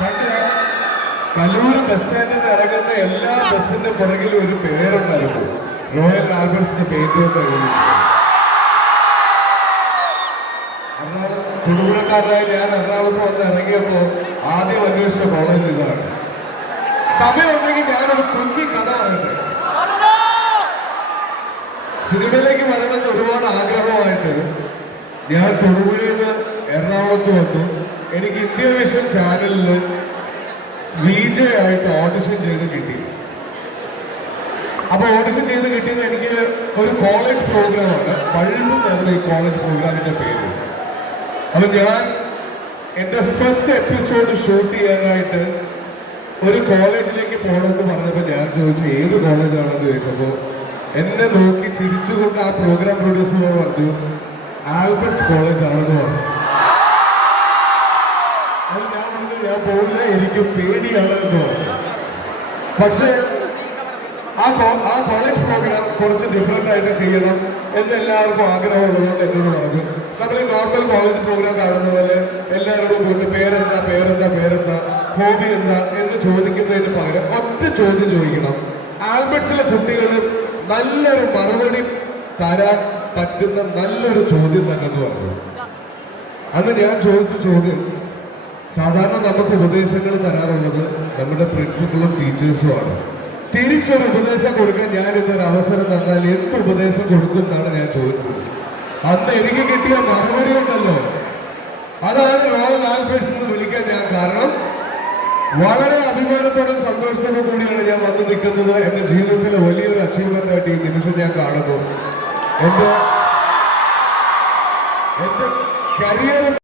ഞാൻ ബസ് സ്റ്റാൻഡിൽ നിന്ന് ഇറങ്ങുന്ന എല്ലാ ബസ്സിന്റെ പുറകിലും ഒരു പേരുണ്ടായിരുന്നു. റോയൽ ആൽബർട്സിന്റെ പേര് കൊണ്ട് എറണാകുളം തൊടുപുഴക്കാരനായി ഞാൻ എറണാകുളത്ത് വന്ന് ഇറങ്ങിയപ്പോ ആദ്യം അന്വേഷിച്ച കോളേജ് ഇതാണ്. സമയമുണ്ടെങ്കിൽ ഞാനൊരു കുഞ്ഞി കഥ പറയട്ടെ. സിനിമയിലേക്ക് വരണമെന്ന് ഒരുപാട് ആഗ്രഹമായിട്ട് ഞാൻ തൊടുപുഴയിൽ നിന്ന് എറണാകുളത്ത് വന്നു. എനിക്ക് ഇന്ത്യ വിഷൻ ചാനലിൽ വി ആയിട്ട് ഓഡിഷൻ ചെയ്ത് കിട്ടി. അപ്പൊ ഓഡിഷൻ ചെയ്ത് കിട്ടിയത് എനിക്ക് ഒരു കോളേജ് പ്രോഗ്രാമാണ് എന്നായിരുന്നു ഈ കോളേജ് പ്രോഗ്രാമിന്റെ പേര്. അപ്പൊ ഞാൻ എന്റെ ഫസ്റ്റ് എപ്പിസോഡ് ഷൂട്ട് ചെയ്യാനായിട്ട് ഒരു കോളേജിലേക്ക് പോകണമെന്ന് പറഞ്ഞപ്പോൾ ഞാൻ ചോദിച്ചു ഏത് കോളേജാണെന്ന് ചോദിച്ചപ്പോൾ എന്നെ നോക്കി ചിരിച്ചുകൊണ്ട് ആ പ്രോഗ്രാം പ്രൊഡ്യൂസർ പറഞ്ഞു ആൽബർട്സ് കോളേജ് ആണെന്ന് പറഞ്ഞു. പോകില്ല എനിക്ക് പേടിയാണെന്ന് തോന്നുന്നു പക്ഷേ ആ ആ കോളേജ് പ്രോഗ്രാം കുറച്ച് ഡിഫറെന്റ് ആയിട്ട് ചെയ്യണം എന്ന് എല്ലാവർക്കും ആഗ്രഹമുള്ളതുകൊണ്ട് എന്നോട് പറഞ്ഞു. നമ്മൾ ഈ നോർമൽ കോളേജ് പ്രോഗ്രാം കാണുന്ന പോലെ എല്ലാവരോടും പോയിട്ട് പേരെന്താ പേരെന്താ പേരെന്താ ഹോബി എന്താ എന്ന് ചോദിക്കുന്നതിന് പകരം ഒറ്റ ചോദ്യം ചോദിക്കണം. ആൽബർട്ട്സിലെ കുട്ടികൾ നല്ലൊരു മറുപടി തരാൻ പറ്റുന്ന നല്ലൊരു ചോദ്യം തന്നെ എന്ന് പറഞ്ഞു. അന്ന് ഞാൻ ചോദിച്ച ചോദ്യം സാധാരണ നമുക്ക് ഉപദേശങ്ങൾ തരാറുള്ളത് നമ്മുടെ പ്രിൻസിപ്പളും ടീച്ചേഴ്സും ആണ്. തിരിച്ചൊരു ഉപദേശം കൊടുക്കാൻ ഞാൻ ഇതൊരു അവസരം തന്നാൽ എന്ത് ഉപദേശം കൊടുക്കും എന്നാണ് ഞാൻ ചോദിച്ചത്. അന്ന് എനിക്ക് കിട്ടിയ മറുപടി ഉണ്ടല്ലോ. അതാണ് റോയൽ ആൽഫേഴ്സ് എന്ന് വിളിക്കാൻ ഞാൻ കാരണം വളരെ അഭിമാനത്തോടും സന്തോഷത്തോടും കൂടിയാണ് ഞാൻ വന്നു നിൽക്കുന്നത്. എന്റെ ജീവിതത്തിലെ വലിയൊരു അച്ചീവ്മെന്റ് ആയിട്ട് ഈ നിമിഷം ഞാൻ കാണുന്നു. എന്റെ എന്റെ കരിയർ